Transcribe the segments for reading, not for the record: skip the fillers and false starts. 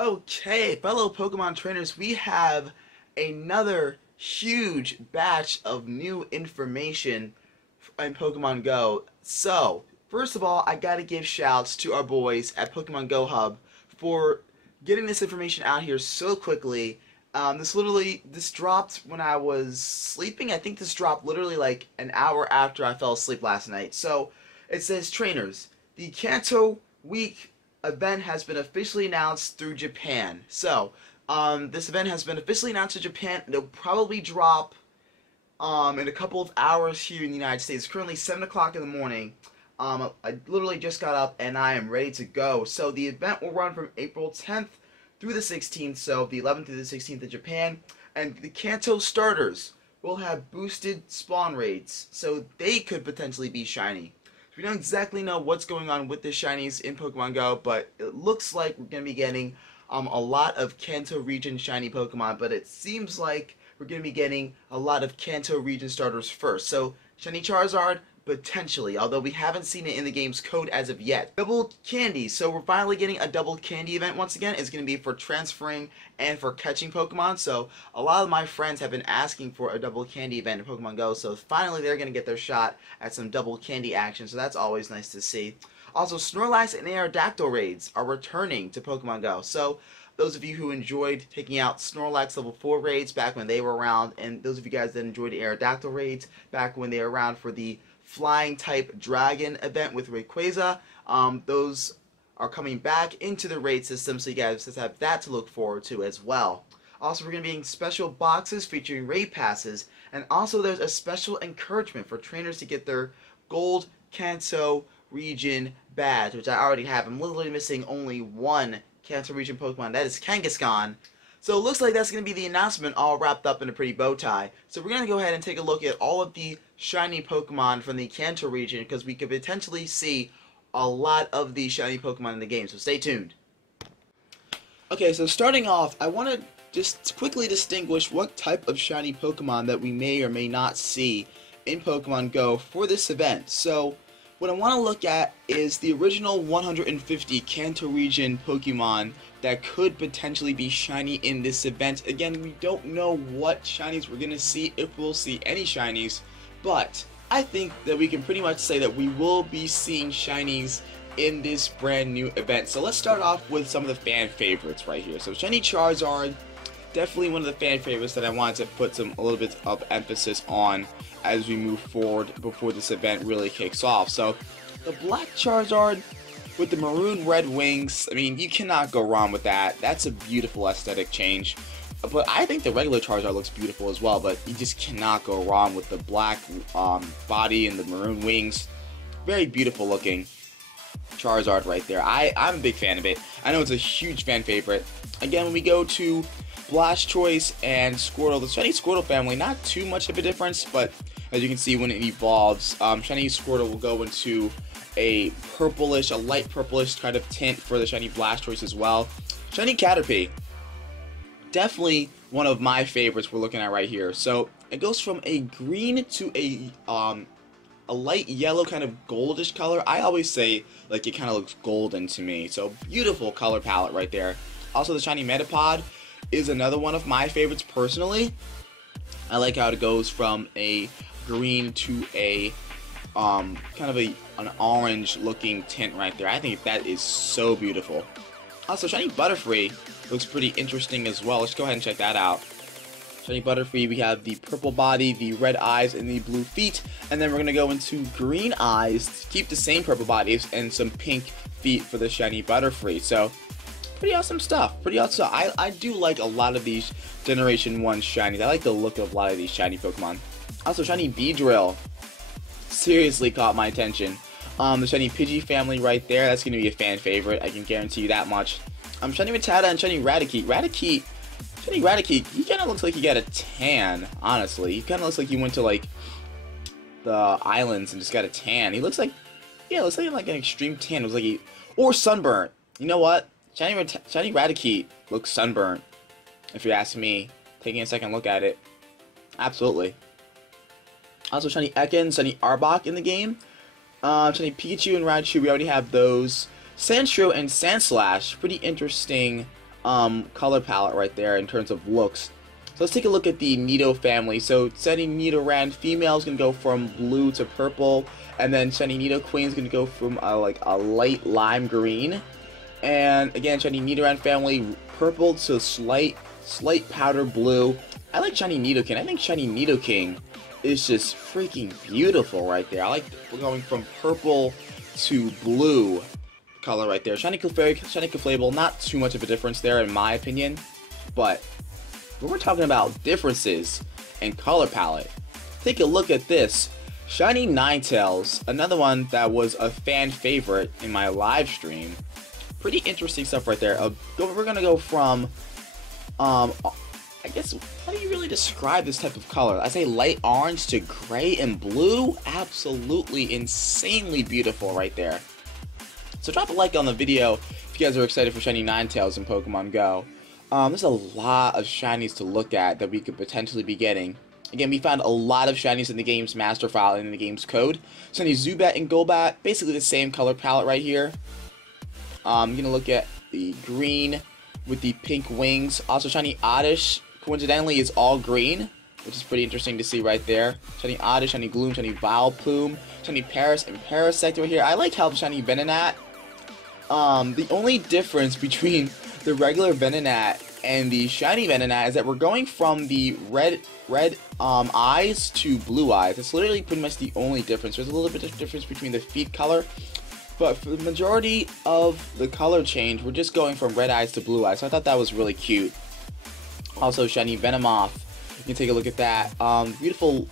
Okay, fellow Pokemon trainers, we have another huge batch of new information in Pokemon Go. So, first of all, I gotta give shouts to our boys at Pokemon Go Hub for getting this information out here so quickly. This dropped when I was sleeping. I think this dropped literally like an hour after I fell asleep last night. So, it says, trainers, the Kanto week event has been officially announced through Japan. So, this event has been officially announced to Japan. It'll probably drop in a couple of hours here in the United States. It's currently 7 o'clock in the morning. I literally just got up and I am ready to go. So the event will run from April 10th through the 16th, so the 11th through the 16th in Japan. And the Kanto starters will have boosted spawn rates, so they could potentially be shiny. We don't exactly know what's going on with the shinies in Pokemon Go, but it looks like we're going to be getting a lot of Kanto region shiny Pokemon, but it seems like we're going to be getting a lot of Kanto region starters first. So, shiny Charizard, potentially, although we haven't seen it in the game's code as of yet. Double candy, so we're finally getting a double candy event once again. It's going to be for transferring and for catching Pokemon, so a lot of my friends have been asking for a double candy event in Pokemon Go, so finally they're going to get their shot at some double candy action, so that's always nice to see. Also, Snorlax and Aerodactyl raids are returning to Pokemon Go, so those of you who enjoyed taking out Snorlax level 4 raids back when they were around, and those of you guys that enjoyed Aerodactyl raids back when they were around for the flying type dragon event with Rayquaza, those are coming back into the raid system, so you guys just have that to look forward to as well. Also, we're going to be getting special boxes featuring raid passes, and also there's a special encouragement for trainers to get their gold Kanto region badge, which I already have. I'm literally missing only one Kanto region Pokemon, that is Kangaskhan. So it looks like that's going to be the announcement all wrapped up in a pretty bow tie. So we're going to go ahead and take a look at all of the shiny Pokemon from the Kanto region, because we could potentially see a lot of these shiny Pokemon in the game, so stay tuned. Okay, so starting off, I want to just quickly distinguish what type of shiny Pokemon that we may or may not see in Pokemon Go for this event. So what I want to look at is the original 150 Kanto region Pokemon that could potentially be shiny in this event. Again, we don't know what shinies we're going to see, if we'll see any shinies, but I think that we can pretty much say that we will be seeing shinies in this brand new event. So let's start off with some of the fan favorites right here. So shiny Charizard, definitely one of the fan favorites that I wanted to put a little bit of emphasis on as we move forward before this event really kicks off. So the black Charizard with the maroon red wings, I mean, you cannot go wrong with that. That's a beautiful aesthetic change. But I think the regular Charizard looks beautiful as well, but you just cannot go wrong with the black body and the maroon wings. Very beautiful looking Charizard right there. I'm a big fan of it. I know it's a huge fan favorite. Again, when we go to Blastoise and Squirtle, the shiny Squirtle family, not too much of a difference, but as you can see when it evolves, shiny Squirtle will go into a purplish, a light purplish kind of tint for the shiny Blastoise as well. Shiny Caterpie, definitely one of my favorites we're looking at right here. So it goes from a green to a light yellow kind of goldish color. I always say like it kind of looks golden to me. So beautiful color palette right there. Also the shiny Metapod is another one of my favorites personally. I like how it goes from a green to a kind of an orange looking tint right there. I think that is so beautiful. Also shiny Butterfree looks pretty interesting as well. Let's go ahead and check that out. Shiny Butterfree, we have the purple body, the red eyes, and the blue feet, and then we're gonna go into green eyes, keep the same purple bodies, and some pink feet for the shiny Butterfree. So pretty awesome stuff. Pretty awesome. I do like a lot of these Generation 1 shinies. I like the look of a lot of these shiny Pokemon. Also, shiny Beedrill seriously caught my attention. The shiny Pidgey family right there, that's going to be a fan favorite. I can guarantee you that much. Shiny Rattata and shiny Raticate. Shiny Raticate, he kind of looks like he got a tan, honestly. He kind of looks like he went to, like, the islands and just got a tan. He looks like, yeah, it looks like an extreme tan. It was like or sunburnt. You know what? Shiny Raticate looks sunburnt, if you ask me. Taking a second look at it. Absolutely. Also, shiny Ekans, shiny Arbok in the game. Shiny Pikachu and Raichu, we already have those. Sandshrew and Sandslash, pretty interesting color palette right there in terms of looks. So let's take a look at the Nido family. So Shiny Nidoran female is going to go from blue to purple, and then Shiny Nidoqueen is going to go from like a light lime green. And again, Shiny Nidoran family, purple to slight powder blue. I like Shiny Nidoking. I think Shiny Nidoking is just freaking beautiful right there. I like going from purple to blue color right there. Shiny Clefable, not too much of a difference there in my opinion, but when we're talking about differences in color palette, take a look at this. Shiny Ninetales, another one that was a fan favorite in my live stream. Pretty interesting stuff right there. We're gonna go from, I guess, how do you really describe this type of color? I say light orange to gray and blue. Absolutely insanely beautiful right there. So drop a like on the video if you guys are excited for Shiny Ninetales in Pokemon Go. There's a lot of shinies to look at that we could potentially be getting. Again, we found a lot of shinies in the game's master file and in the game's code. Shiny Zubat and Golbat, basically the same color palette right here. I'm going to look at the green with the pink wings. Also, Shiny Oddish, coincidentally, is all green, which is pretty interesting to see right there. Shiny Oddish, Shiny Gloom, Shiny Vileplume, Shiny Paris, and Parasect right here. I like how Shiny Venonat. The only difference between the regular Venonat and the shiny Venonat is that we're going from the red eyes to blue eyes. It's literally pretty much the only difference. There's a little bit of difference between the feet color, but for the majority of the color change, we're just going from red eyes to blue eyes. So I thought that was really cute. Also, shiny Venomoth. You can take a look at that. Beautiful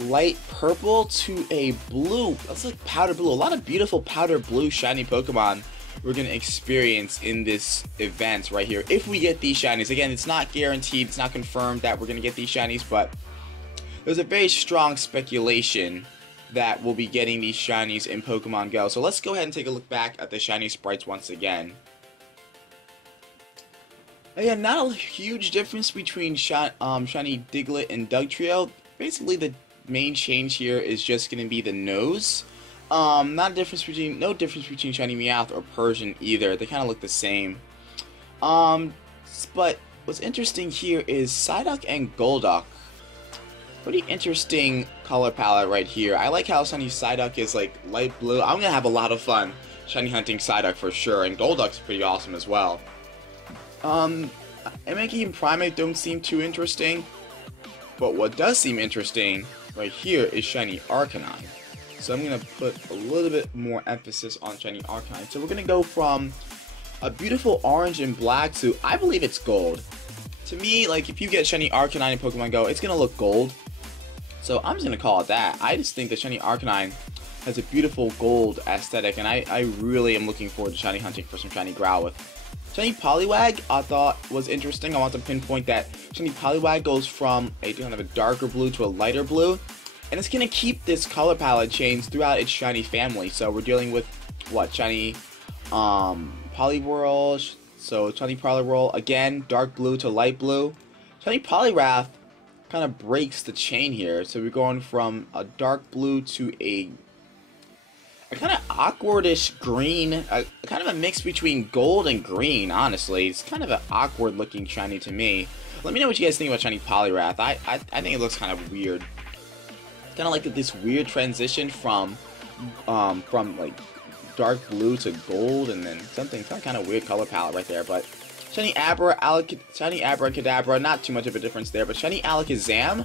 light purple to a blue. That's like powder blue. A lot of beautiful powder blue shiny Pokemon we're going to experience in this event right here if we get these shinies. Again, it's not guaranteed, it's not confirmed that we're going to get these shinies, but there's a very strong speculation that we'll be getting these shinies in Pokemon Go. So let's go ahead and take a look back at the shiny sprites once again. Again, not a huge difference between shiny Diglett and Dugtrio. Basically, the main change here is just going to be the nose. No difference between shiny Meowth or Persian either. They kind of look the same. But what's interesting here is Psyduck and Golduck. Pretty interesting color palette right here. I like how shiny Psyduck is like light blue. I'm gonna have a lot of fun shiny hunting Psyduck for sure, and Golduck's pretty awesome as well. Mankey and Primeape don't seem too interesting, but what does seem interesting right here is shiny Arcanine. So I'm going to put a little bit more emphasis on shiny Arcanine. So we're going to go from a beautiful orange and black to, I believe it's gold. To me, like, if you get shiny Arcanine in Pokemon Go, it's going to look gold. So I'm just going to call it that. I just think that shiny Arcanine has a beautiful gold aesthetic, and I really am looking forward to shiny hunting for some shiny Growlithe. Shiny Poliwag I thought was interesting. I want to pinpoint that shiny Poliwag goes from a kind of a darker blue to a lighter blue. And it's going to keep this color palette change throughout its shiny family. So we're dealing with, what, shiny Poliwhirl. So shiny Poliwhirl, again, dark blue to light blue. Shiny Poliwrath kind of breaks the chain here. So we're going from a dark blue to a kind of awkwardish green. Kind of a mix between gold and green, honestly. It's kind of an awkward looking shiny to me. Let me know what you guys think about shiny Poliwrath. I think it looks kind of weird. Kind of like this weird transition from like dark blue to gold, and then something kind of weird color palette right there. But shiny Abracadabra, not too much of a difference there. But shiny Alakazam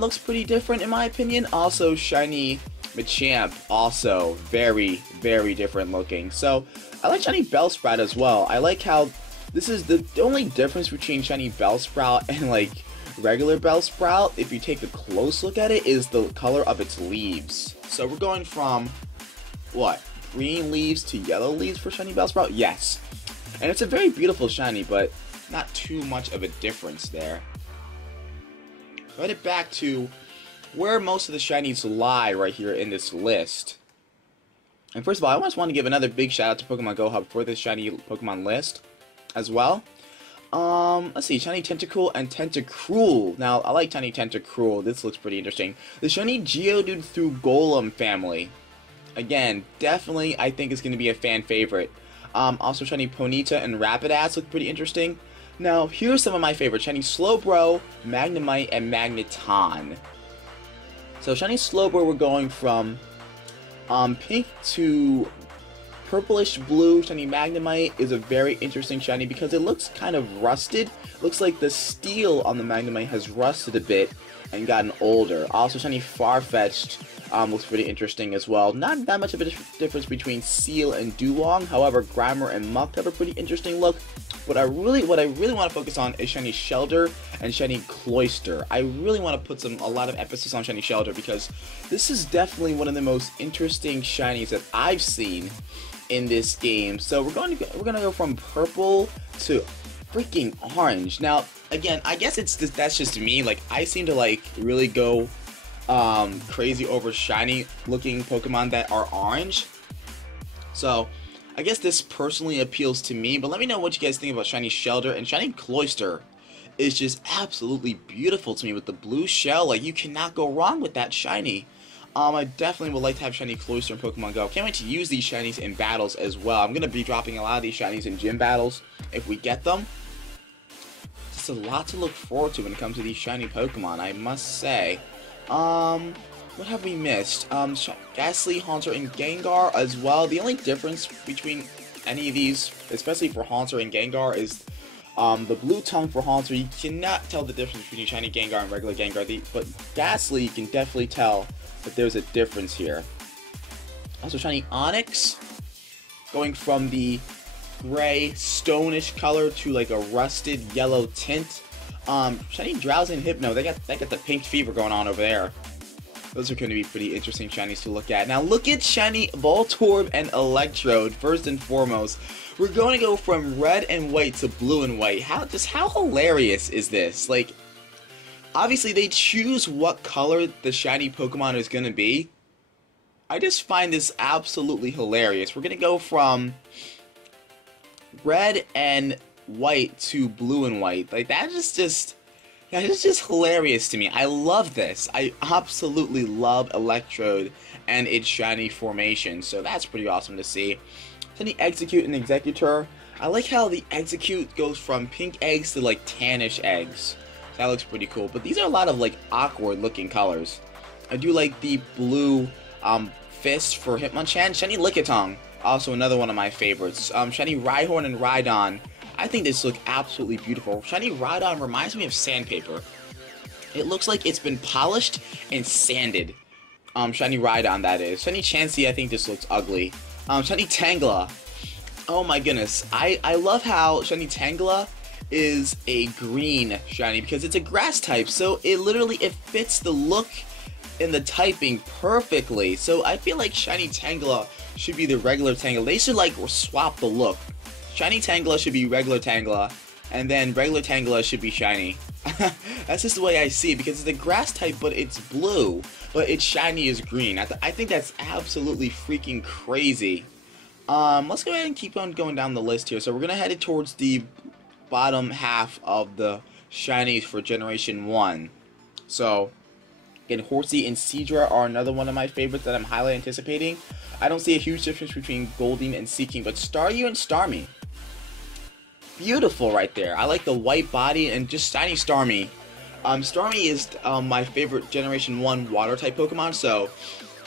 looks pretty different in my opinion. Also shiny Machamp, also very different looking. So I like shiny Bellsprout as well. I like how this is the only difference between shiny Bellsprout and like regular Bellsprout, if you take a close look at it, is the color of its leaves. So we're going from, what, green leaves to yellow leaves for shiny Bellsprout? Yes. And it's a very beautiful shiny, but not too much of a difference there. So headed back to where most of the shinies lie right here in this list. And first of all, I just want to give another big shout out to Pokemon Go Hub for this shiny Pokemon list as well. Let's see, shiny Tentacool and Tentacruel. Now, I like shiny Tentacruel. This looks pretty interesting. The shiny Geodude through Golem family. Again, definitely, I think is going to be a fan favorite. Also shiny Ponyta and Rapidash look pretty interesting. Now, here's some of my favorites. Shiny Slowbro, Magnemite, and Magneton. So shiny Slowbro, we're going from pink to purplish blue. Shiny Magnemite is a very interesting shiny because it looks kind of rusted. Looks like the steel on the Magnemite has rusted a bit and gotten older. Also, shiny Farfetch'd looks pretty interesting as well. Not that much of a difference between Seal and Dewong. However, Grimer and Muck have a pretty interesting look. What I really want to focus on is shiny Shelder and shiny Cloyster. I really want to put a lot of emphasis on shiny Shelder because this is definitely one of the most interesting shinies that I've seen in this game. So we're gonna go from purple to freaking orange. Now, again, I guess that's just me. Like, I seem to like really go crazy over shiny looking Pokemon that are orange. So I guess this personally appeals to me, but let me know what you guys think about shiny Shelder. And shiny Cloyster is just absolutely beautiful to me with the blue shell. Like, you cannot go wrong with that shiny. I definitely would like to have shiny Cloyster in Pokemon Go. Can't wait to use these shinies in battles as well. I'm going to be dropping a lot of these shinies in gym battles if we get them. Just a lot to look forward to when it comes to these shiny Pokemon, I must say. What have we missed? Ghastly, Haunter, and Gengar as well. The only difference between any of these, especially for Haunter and Gengar, is the blue tongue for Haunter. You cannot tell the difference between shiny Gengar and regular Gengar. But Ghastly, you can definitely tell that there's a difference here. Also, shiny Onix, going from the gray, stonish color to like a rusted yellow tint. Shiny Drowsy and Hypno, they got the pink fever going on over there. Those are going to be pretty interesting shinies to look at. Now look at shiny Voltorb and Electrode. First and foremost, we're going to go from red and white to blue and white. How hilarious is this? Like, obviously they choose what color the shiny Pokemon is going to be. I just find this absolutely hilarious. We're going to go from red and white to blue and white. Like, that is just hilarious to me. I love this. I absolutely love Electrode and its shiny formation, so that's pretty awesome to see. Shiny Execute and Executor. I like how the Execute goes from pink eggs to like tannish eggs. That looks pretty cool, but these are a lot of like awkward looking colors. I do like the blue fist for Hitmonchan. Shiny Lickitung, also another one of my favorites. Shiny Rhyhorn and Rhydon. I think this looks absolutely beautiful. Shiny Rhydon reminds me of sandpaper. It looks like it's been polished and sanded. Shiny Rhydon, that is. Shiny Chansey, I think this looks ugly. Shiny Tangela. Oh my goodness. I love how Shiny Tangela is a green shiny because it's a grass type. So it fits the look and the typing perfectly. So I feel like Shiny Tangela should be the regular Tangela. They should like swap the look. Shiny Tangela should be regular Tangela, and then regular Tangela should be shiny. That's just the way I see it, because it's a grass type, but it's blue, but its shiny is green. I think that's absolutely freaking crazy. Let's go ahead and keep on going down the list here. So we're going to head towards the bottom half of the shinies for Generation 1. So, again, Horsey and Seadra are another one of my favorites that I'm highly anticipating. I don't see a huge difference between Goldeen and Seeking, but Staryu and Starmie. Beautiful right there. I like the white body and just shiny Starmie. Starmie is my favorite Generation 1 water type Pokemon, so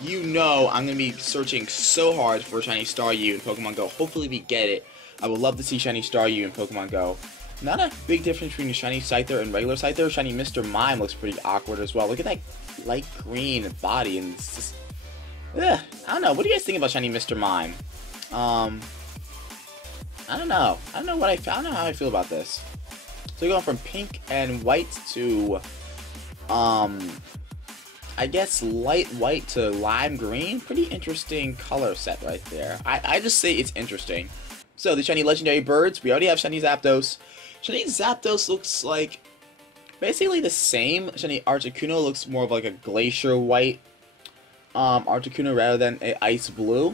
you know I'm going to be searching so hard for shiny Staryu in Pokemon Go. Hopefully we get it. I would love to see shiny Staryu in Pokemon Go. Not a big difference between shiny Scyther and regular Scyther. Shiny Mr. Mime looks pretty awkward as well. Look at that light green body, and it's just... I don't know. What do you guys think about shiny Mr. Mime? I don't know. I don't know how I feel about this. So we're going from pink and white to, I guess light white to lime green. Pretty interesting color set right there. I just say it's interesting. So the shiny legendary birds. We already have shiny Zapdos. Shiny Zapdos looks like basically the same. Shiny Articuno looks more of like a glacier white Articuno rather than a ice blue.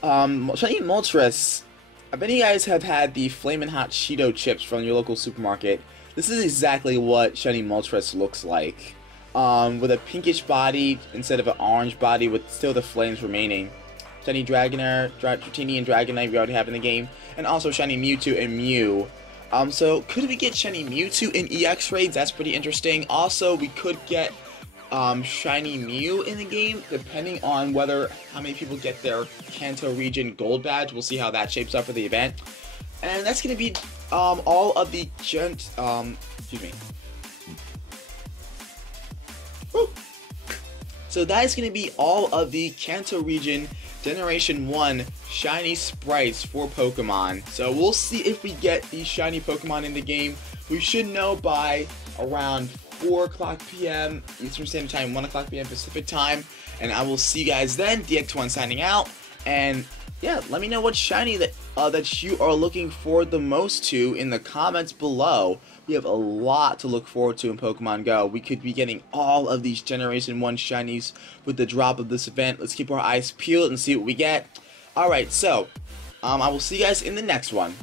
Shiny Moltres. I bet you guys have had the Flamin' Hot Cheeto chips from your local supermarket. This is exactly what shiny Moltres looks like. With a pinkish body instead of an orange body with still the flames remaining. Shiny Dragonair, Dratini and Dragonite we already have in the game, and also Shiny Mewtwo and Mew. So could we get Shiny Mewtwo in EX raids? That's pretty interesting. Also, we could get Shiny Mew in the game, depending on how many people get their Kanto region gold badge. We'll see how that shapes up for the event. And that's gonna be all of the excuse me. Woo. So that is going to be all of the Kanto region Generation 1 shiny sprites for Pokemon. So we'll see if we get these shiny Pokemon in the game. We should know by around 4 o'clock p.m. Eastern Standard Time, 1 o'clock p.m. Pacific Time. And I will see you guys then. DX1 signing out. And yeah, let me know what shiny that you are looking forward the most to in the comments below. We have a lot to look forward to in Pokemon Go. We could be getting all of these Generation 1 shinies with the drop of this event. Let's keep our eyes peeled and see what we get. Alright, so I will see you guys in the next one.